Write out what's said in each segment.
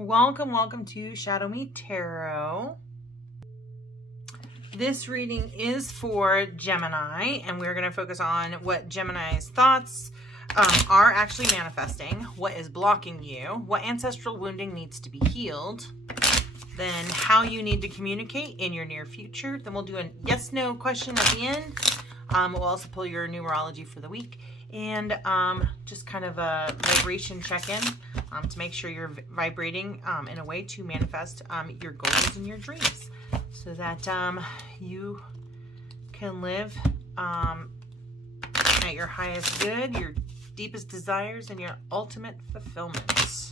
Welcome to ShadowMeTarot. This reading is for Gemini, and we're going to focus on what Gemini's thoughts are actually manifesting, what is blocking you, what ancestral wounding needs to be healed, then how you need to communicate in your near future. Then we'll do a yes/no question at the end. We'll also pull your numerology for the week, and just kind of a vibration check-in to make sure you're vibrating in a way to manifest your goals and your dreams, so that you can live at your highest good, your deepest desires, and your ultimate fulfillment.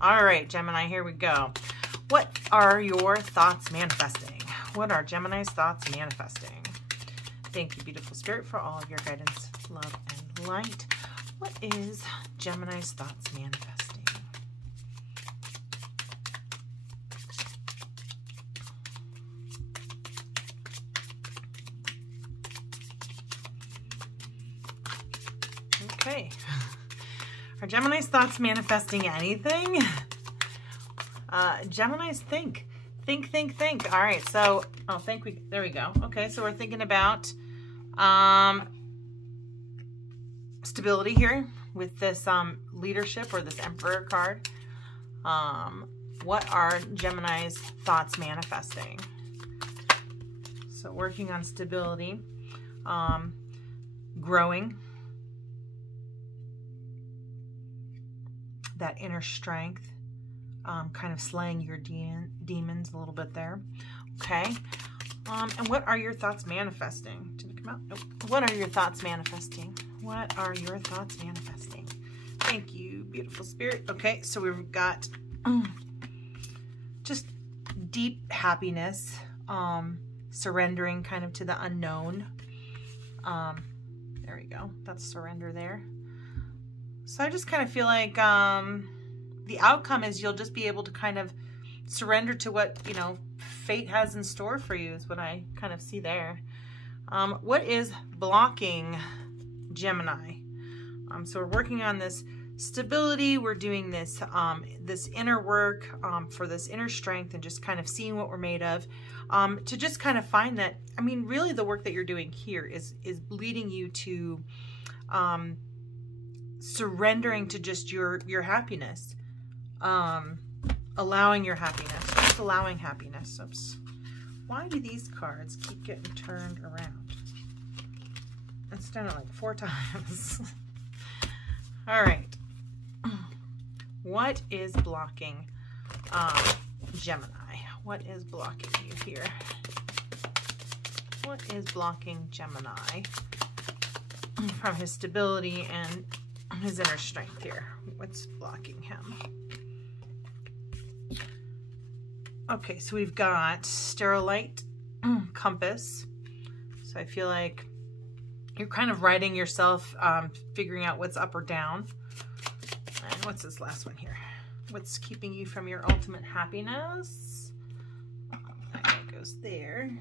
All right, Gemini, here we go. What are your thoughts manifesting? What are Gemini's thoughts manifesting? Thank you, beautiful spirit, for all of your guidance, love, and light. What is Gemini's thoughts manifesting? Okay. Are Gemini's thoughts manifesting anything? Gemini's think. All right, so, there we go. Okay, so we're thinking about stability here with this leadership or this Emperor card. What are Gemini's thoughts manifesting? So working on stability, growing, that inner strength, kind of slaying your demons a little bit there. Okay. And what are your thoughts manifesting? Did it come out? Nope. What are your thoughts manifesting? What are your thoughts manifesting? Thank you, beautiful spirit. Okay, so we've got just deep happiness, surrendering kind of to the unknown. There we go. That's surrender there. So I just kind of feel like the outcome is you'll just be able to kind of surrender to what, you know, fate has in store for you is what I kind of see there. What is blocking Gemini? So we're working on this stability. We're doing this this inner work for this inner strength and just kind of seeing what we're made of, to just kind of find that, I mean, really the work that you're doing here is leading you to surrendering to just your happiness, allowing your happiness, just allowing happiness. Oops. Why do these cards keep getting turned around? It's done it like 4 times. All right. What is blocking Gemini? What is blocking you here? What is blocking Gemini from his stability and his inner strength here? What's blocking him? Okay, so we've got Sterilite, Compass. So I feel like you're kind of writing yourself, figuring out what's up or down. And what's this last one here? What's keeping you from your ultimate happiness? That goes there.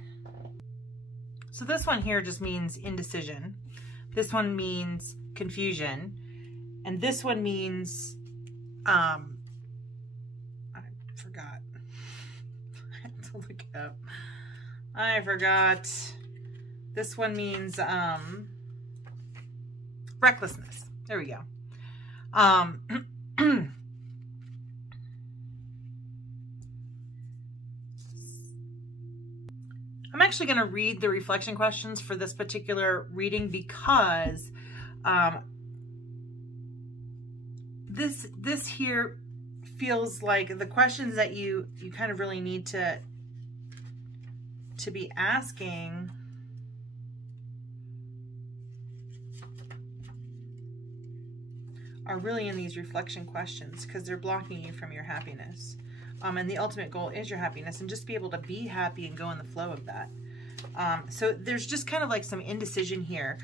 So this one here just means indecision. This one means confusion. And this one means, I forgot. I have to look it up. I forgot. This one means recklessness. There we go. I'm actually going to read the reflection questions for this particular reading because this here feels like the questions that you kind of really need to be asking are really in these reflection questions, because they're blocking you from your happiness. And the ultimate goal is your happiness, and just be able to be happy and go in the flow of that. So there's just kind of like some indecision here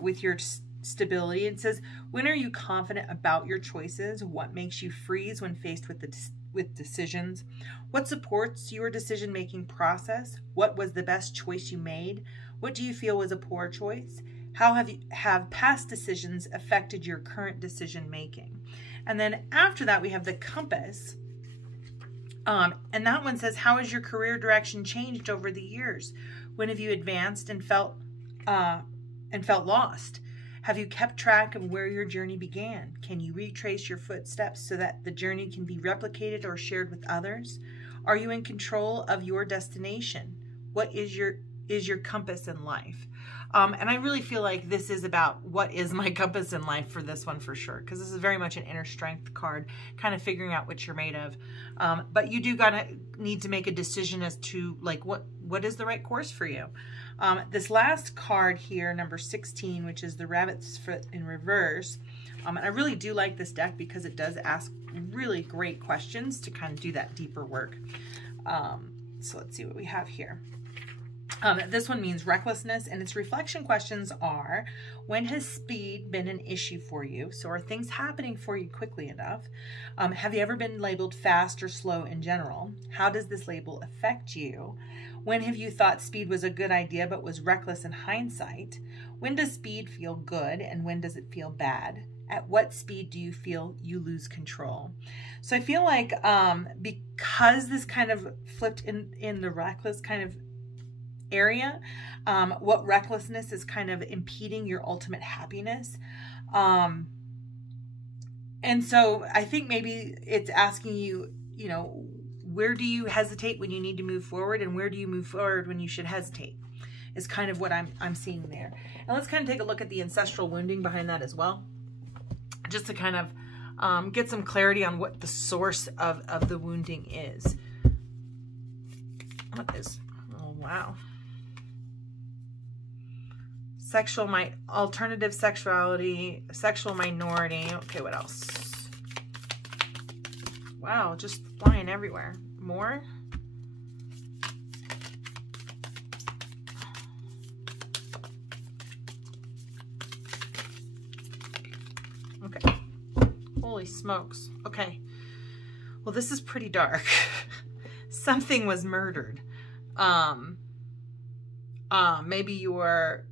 with your stability. It says, when are you confident about your choices? What makes you freeze when faced with decisions? What supports your decision-making process? What was the best choice you made? What do you feel was a poor choice? How have past decisions affected your current decision making? And then after that, we have the compass. And that one says, how has your career direction changed over the years? When have you advanced and felt lost? Have you kept track of where your journey began? Can you retrace your footsteps so that the journey can be replicated or shared with others? Are you in control of your destination? What is your compass in life? And I really feel like this is about what is my compass in life for this one for sure, because this is very much an inner strength card, kind of figuring out what you're made of. But you do need to make a decision as to like what is the right course for you. This last card here, number 16, which is the rabbit's foot in reverse. And I really do like this deck because it does ask really great questions to kind of do that deeper work. So let's see what we have here. This one means recklessness, and its reflection questions are, when has speed been an issue for you? So are things happening for you quickly enough? Have you ever been labeled fast or slow in general? How does this label affect you? When have you thought speed was a good idea but was reckless in hindsight? When does speed feel good and when does it feel bad? At what speed do you feel you lose control? So I feel like because this kind of flipped in the reckless kind of area, what recklessness is kind of impeding your ultimate happiness. And so I think maybe it's asking you, you know, where do you hesitate when you need to move forward, and where do you move forward when you should hesitate, is kind of what I'm seeing there. And let's kind of take a look at the ancestral wounding behind that as well, just to kind of get some clarity on what the source of the wounding is. What is, oh wow. Alternative sexuality, sexual minority. Okay, what else? Wow, just flying everywhere. More? Okay. Holy smokes. Okay. Well, this is pretty dark. Something was murdered. Maybe your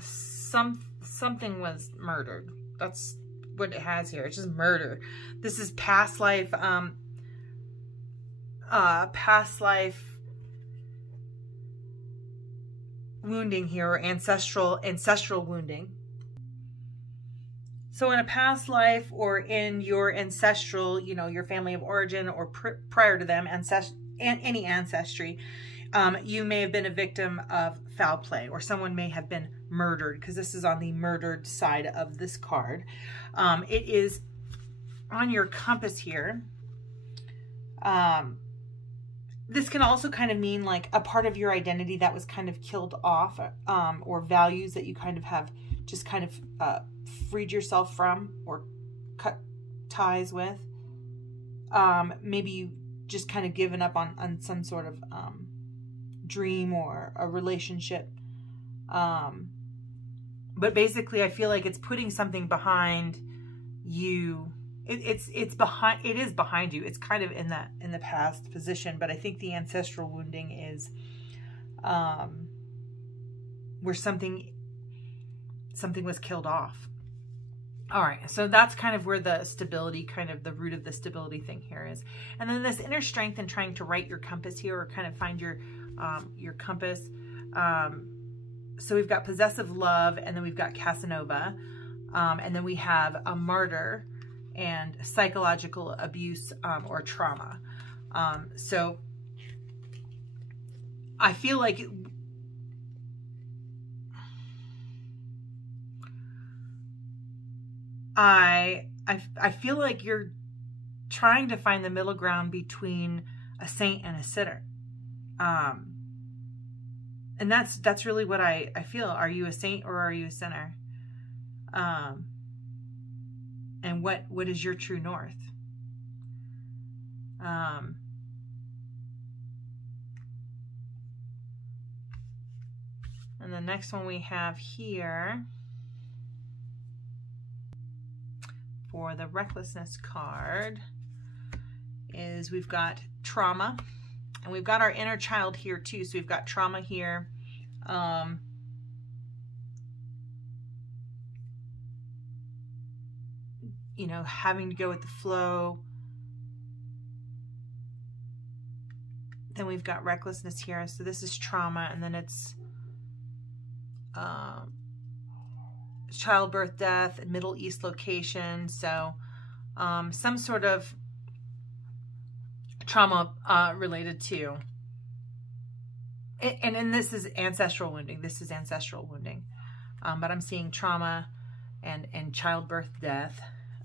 something was murdered. That's what it has here. It's just murder. This is past life wounding here, or ancestral wounding. So in a past life, or in your ancestral, you know, your family of origin, or prior to them, any ancestry, you may have been a victim of foul play, or someone may have been murdered, because this is on the murdered side of this card. It is on your compass here. This can also kind of mean like a part of your identity that was kind of killed off, or values that you kind of have just kind of freed yourself from or cut ties with. Maybe you just kind of given up on some sort of dream or a relationship. But basically I feel like it's putting something behind you. It is behind you. It's kind of in the past position, but I think the ancestral wounding is where something was killed off. All right, so that's kind of where the stability, kind of the root of the stability thing here is. And then this inner strength in trying to write your compass here, or kind of find your compass. So we've got possessive love, and then we've got Casanova, and then we have a martyr and psychological abuse or trauma. So I feel like I feel like you're trying to find the middle ground between a saint and a sinner. And that's really what I feel. Are you a saint or are you a sinner? And what is your true north? And the next one we have here for the recklessness card is we've got trauma, and we've got our inner child here too. So we've got trauma here. You know, having to go with the flow, Then we've got recklessness here. So this is trauma, and then it's childbirth, death, Middle East location. So some sort of trauma related to, and then this is ancestral wounding. This is ancestral wounding. But I'm seeing trauma and childbirth, death.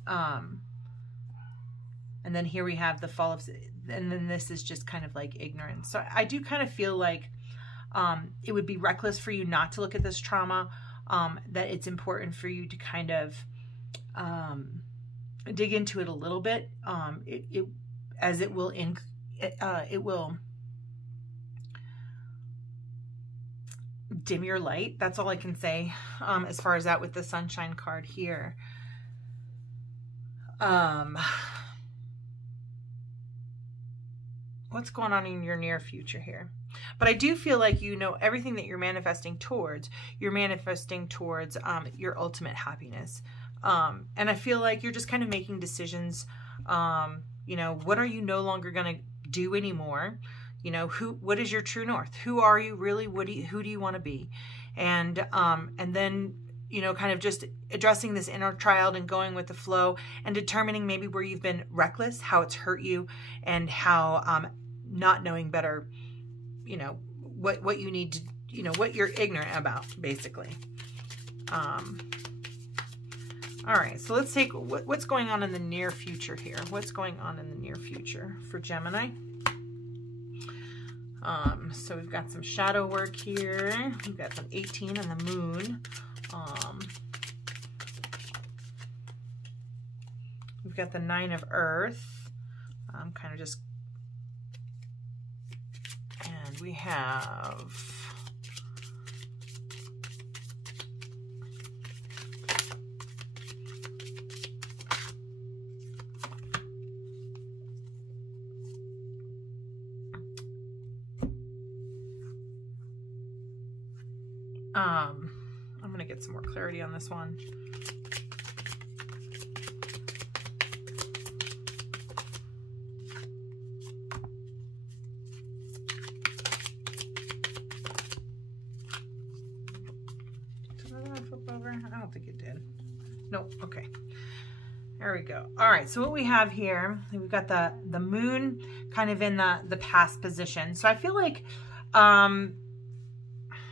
And then here we have the fall of, and then this is just kind of like ignorance. So I do kind of feel like it would be reckless for you not to look at this trauma, that it's important for you to kind of dig into it a little bit. As it will dim your light. That's all I can say as far as that with the sunshine card here. What's going on in your near future here? But I do feel like, you know, everything that you're manifesting towards your ultimate happiness. And I feel like you're just kind of making decisions. You know, what are you no longer going to do anymore? You know, what is your true north? Who are you really? Who do you want to be? And then, you know, kind of just addressing this inner child and going with the flow and determining maybe where you've been reckless, how it's hurt you, and how not knowing better, you know, what you need to, you know, what you're ignorant about, basically. All right, so let's take what's going on in the near future here. What's going on in the near future for Gemini? So we've got some shadow work here. We've got some 18 on the moon. We've got the 9 of earth. Kind of just, and we have I'm going to get some more clarity on this one. Did I flip over? I don't think it did. Nope. Okay. There we go. All right. So what we have here, we've got the moon kind of in the past position. So I feel like,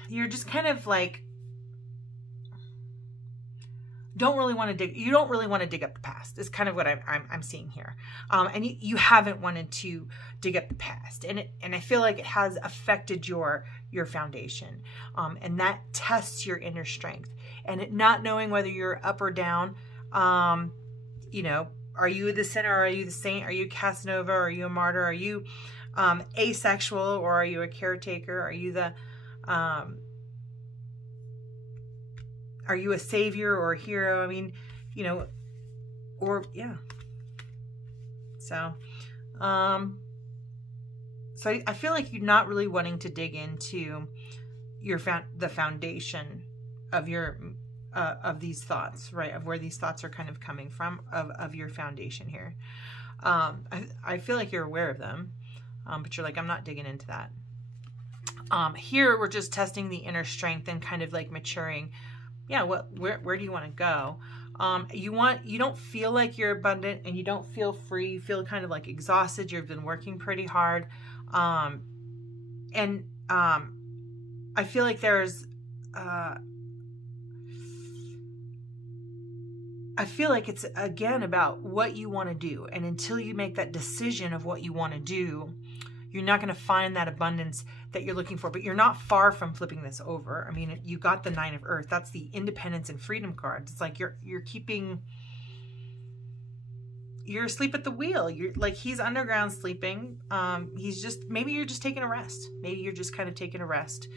you're just kind of like, you don't really want to dig up the past is kind of what I'm seeing here. And you haven't wanted to dig up the past, and I feel like it has affected your foundation. And that tests your inner strength, and it not knowing whether you're up or down. You know, are you the sinner? Are you the saint? Are you Casanova? Are you a martyr? Are you asexual, or are you a caretaker? Are you the are you a savior or a hero? I mean, you know, or yeah. So, so I feel like you're not really wanting to dig into the foundation of your of these thoughts, right? Of where these thoughts are kind of coming from, of your foundation here. I feel like you're aware of them, but you're like, I'm not digging into that. Here we're just testing the inner strength and kind of like maturing. Yeah, where do you want to go? You don't feel like you're abundant, and you don't feel free. You feel kind of like exhausted. You've been working pretty hard. I feel like there's, I feel like it's again about what you want to do. And until you make that decision of what you want to do, you're not going to find that abundance that you're looking for. But you're not far from flipping this over. I mean, you got the 9 of earth. That's the independence and freedom card. It's like you're asleep at the wheel. You're like, he's underground sleeping. He's just, maybe you're just taking a rest. Maybe you're just kind of taking a rest.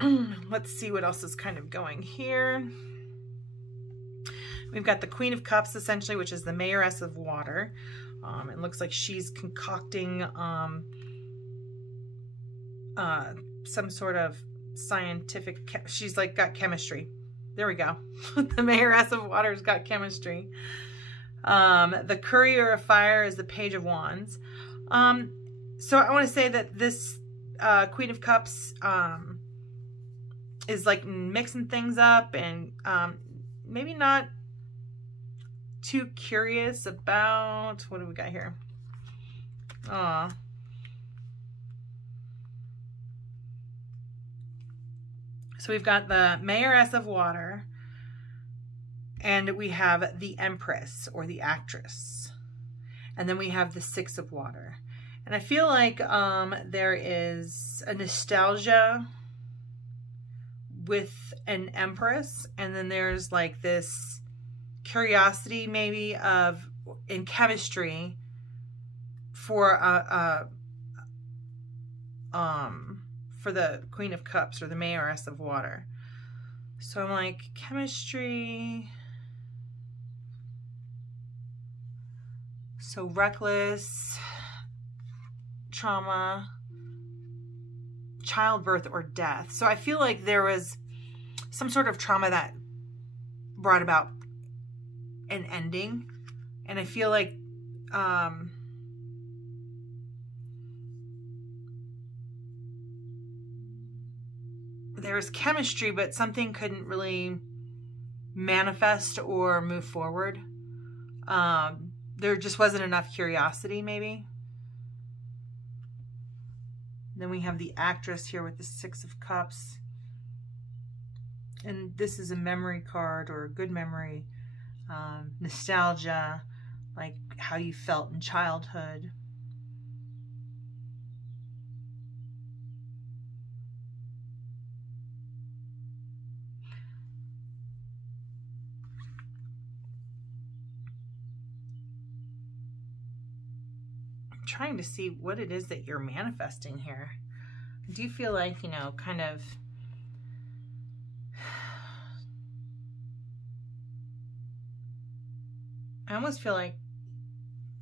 Let's see what else is kind of going here. We've got the Queen of Cups, essentially, which is the Mayoress of Water. It looks like she's concocting some sort of scientific, she's like got chemistry. There we go. The Mayoress of Water's got chemistry. The Courier of Fire is the Page of Wands. So I want to say that this Queen of Cups is like mixing things up and maybe not too curious about, what do we got here? Aw. So we've got the Mayoress of Water, and we have the Empress or the Actress. And then we have the Six of Water. And I feel like there is a nostalgia with an Empress, and then there's like this curiosity maybe of in chemistry for the Queen of Cups or the Mayoress of Water. So I'm like, chemistry, so reckless, trauma, childbirth, or death. So I feel like there was some sort of trauma that brought about an ending. And I feel like there was chemistry, but something couldn't really manifest or move forward. There just wasn't enough curiosity, maybe. Then we have the Actress here with the Six of Cups. And this is a memory card or a good memory. Nostalgia, like how you felt in childhood. Trying to see what it is that you're manifesting here. I do feel like, you know, kind of I almost feel like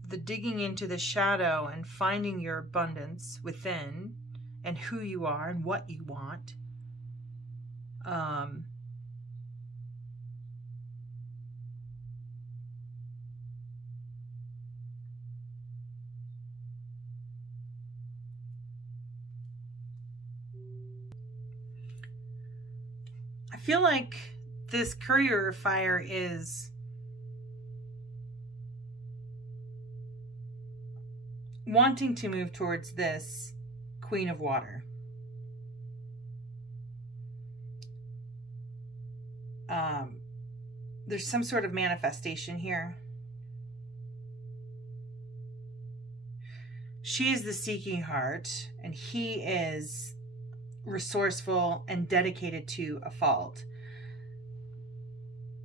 the digging into the shadow and finding your abundance within and who you are and what you want. I feel like this courier fire is wanting to move towards this Queen of Water. There's some sort of manifestation here. She is the seeking heart, and he is resourceful and dedicated to a fault.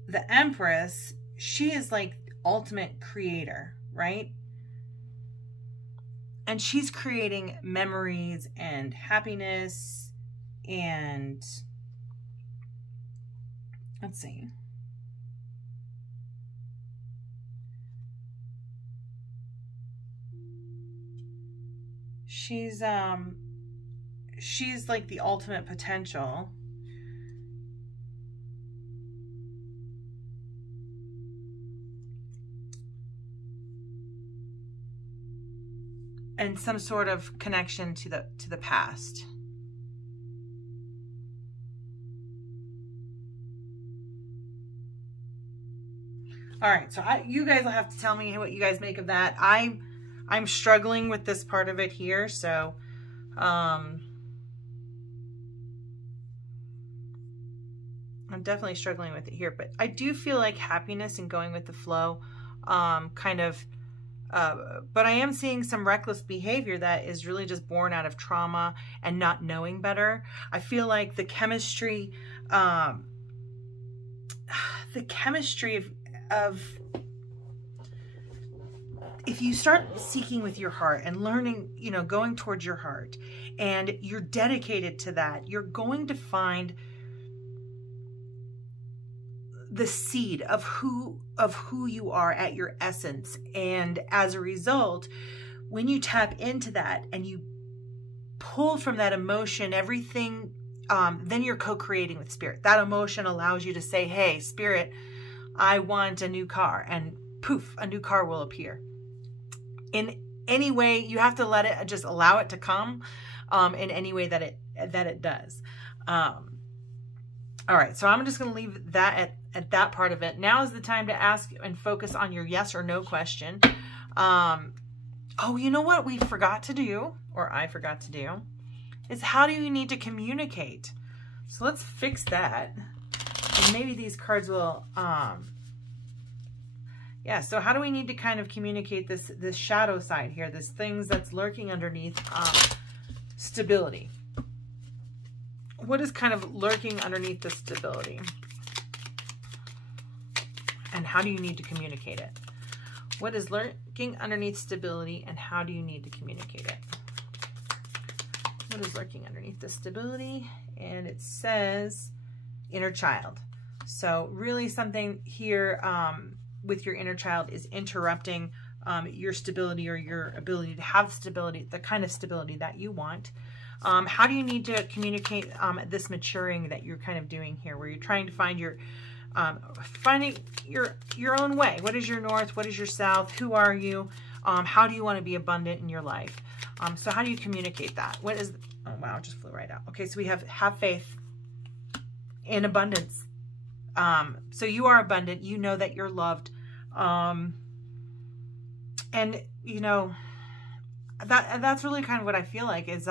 The Empress, she is like ultimate creator, right? And she's creating memories and happiness and let's see. She's like the ultimate potential. And some sort of connection to the past. All right, so you guys will have to tell me what you guys make of that. I'm struggling with this part of it here, so I'm definitely struggling with it here, but I do feel like happiness and going with the flow, kind of, but I am seeing some reckless behavior that is really just born out of trauma and not knowing better. I feel like the chemistry of if you start seeking with your heart and learning, you know, going towards your heart, and you're dedicated to that, you're going to find the seed of who you are at your essence. And as a result, when you tap into that and you pull from that emotion, everything, then you're co-creating with spirit. That emotion allows you to say, hey, spirit, I want a new car, and poof, a new car will appear. any way, you have to let it, just allow it to come in any way that it does. All right, so I'm just going to leave that at that part of it. Now is the time to ask and focus on your yes or no question. Oh, you know what we forgot to do, or I forgot to do, is how do you need to communicate? So let's fix that. And maybe these cards will, yeah, so how do we need to kind of communicate this shadow side here, this things that's lurking underneath stability? What is kind of lurking underneath the stability? And how do you need to communicate it? What is lurking underneath stability, and how do you need to communicate it? What is lurking underneath the stability? And it says inner child. So really something here with your inner child is interrupting your stability, or your ability to have stability, the kind of stability that you want. How do you need to communicate this maturing that you're kind of doing here, where you're trying to find your, finding your own way? What is your north? What is your south? Who are you? How do you want to be abundant in your life? So how do you communicate that? What is, oh wow, it just flew right out. Okay, so we have faith in abundance. So you are abundant. You know that you're loved. And you know, that's really kind of what I feel like is,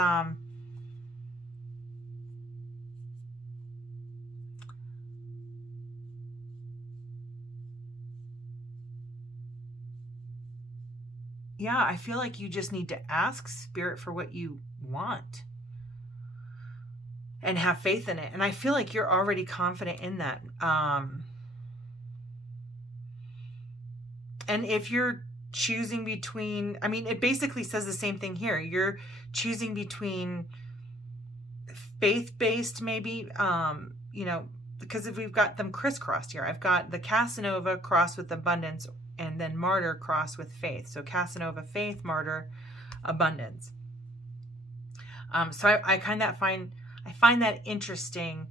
yeah, I feel like you just need to ask Spirit for what you want and have faith in it. And I feel like you're already confident in that. And if you're choosing between, I mean, it basically says the same thing here. You're choosing between faith-based maybe, you know, because if we've got them crisscrossed here, I've got the Casanova crossed with abundance, and then martyr crossed with faith. So Casanova, faith, martyr, abundance. So I find that interesting.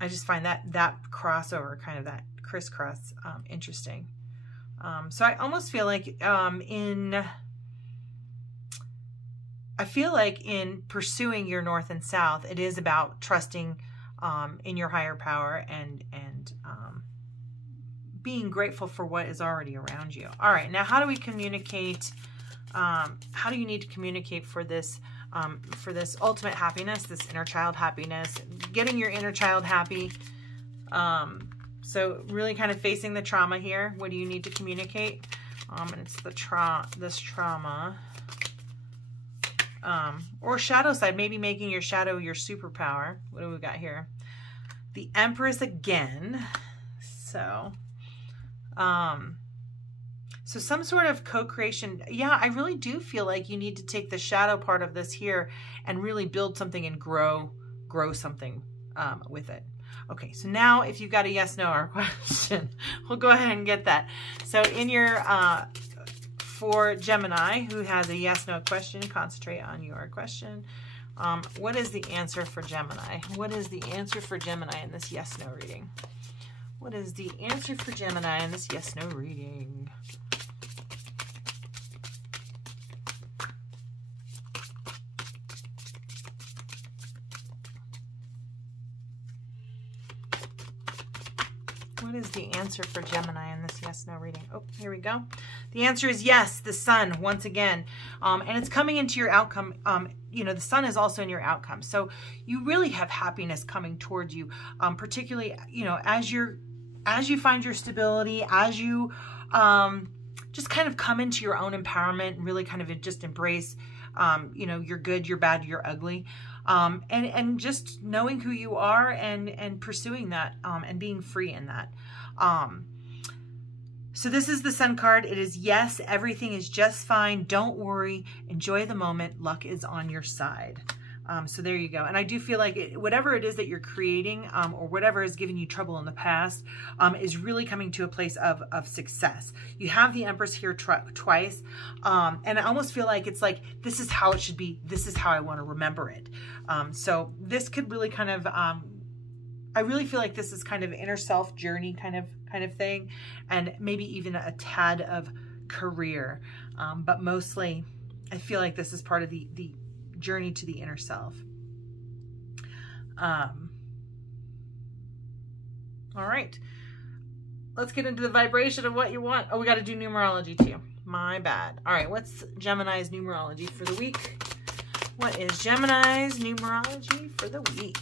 I just find that crossover, kind of that crisscross, interesting. So I almost feel like in pursuing your north and south, it is about trusting in your higher power and being grateful for what is already around you. All right, now how do we communicate? How do you need to communicate for this ultimate happiness, this inner child happiness, getting your inner child happy? So really kind of facing the trauma here. What do you need to communicate? And it's this trauma. Or shadow side, maybe making your shadow your superpower. What do we got here? The Empress again. So some sort of co-creation. Yeah, I really do feel like you need to take the shadow part of this here and really build something and grow something with it. Okay, so now if you've got a yes, no, or question, we'll go ahead and get that. So in your, for Gemini, who has a yes, no question, concentrate on your question. What is the answer for Gemini? What is the answer for Gemini in this yes, no reading? What is the answer for Gemini in this yes, no reading? What is the answer for Gemini in this yes, no reading? Oh, here we go. The answer is yes, the sun, once again. And it's coming into your outcome. You know, the sun is also in your outcome. So you really have happiness coming towards you, particularly, you know, as you find your stability, as you just kind of come into your own empowerment and really kind of just embrace, you know, you're good, you're bad, you're ugly. And just knowing who you are and pursuing that, and being free in that. So this is the Sun card. It is yes, everything is just fine. Don't worry. Enjoy the moment. Luck is on your side. So there you go. And I do feel like whatever it is that you're creating, or whatever has given you trouble in the past, is really coming to a place of success. You have the Empress here twice. And I almost feel like it's like, this is how it should be. This is how I want to remember it. So this could really kind of, I really feel like this is kind of inner self journey kind of thing. And maybe even a tad of career. But mostly, I feel like this is part of the journey to the inner self. All right. Let's get into the vibration of what you want. Oh, we got to do numerology too. My bad. All right. What's Gemini's numerology for the week? What is Gemini's numerology for the week?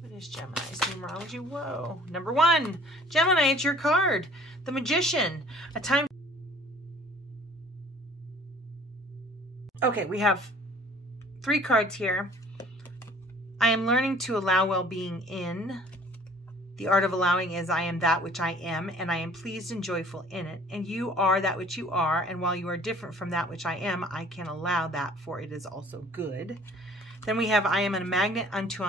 What is Gemini's numerology? Whoa. Number 1, Gemini, it's your card. The Magician. A time. Okay, we have 3 cards here. I am learning to allow well-being in. The art of allowing is I am that which I am, and I am pleased and joyful in it. And you are that which you are, and while you are different from that which I am, I can allow that, for it is also good. Then we have I am a magnet unto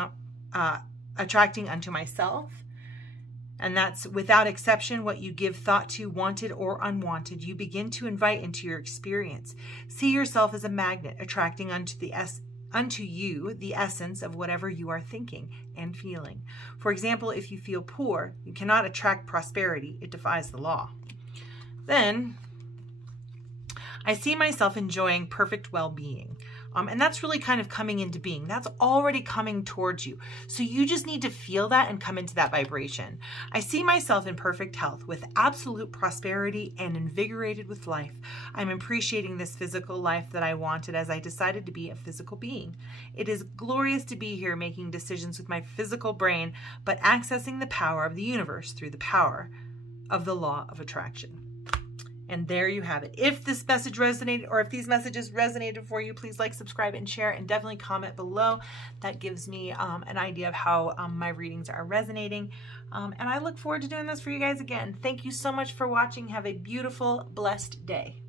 attracting unto myself. And that's without exception what you give thought to, wanted or unwanted, you begin to invite into your experience. See yourself as a magnet attracting unto you the essence of whatever you are thinking and feeling. For example, if you feel poor, you cannot attract prosperity. It defies the law. Then, I see myself enjoying perfect well-being. And that's really kind of coming into being. That's already coming towards you. So you just need to feel that and come into that vibration. I see myself in perfect health with absolute prosperity and invigorated with life. I'm appreciating this physical life that I wanted as I decided to be a physical being. It is glorious to be here making decisions with my physical brain, but accessing the power of the universe through the power of the law of attraction. And there you have it. If this message resonated, or if these messages resonated for you, please like, subscribe, and share, and definitely comment below. That gives me an idea of how my readings are resonating. And I look forward to doing this for you guys again. Thank you so much for watching. Have a beautiful, blessed day.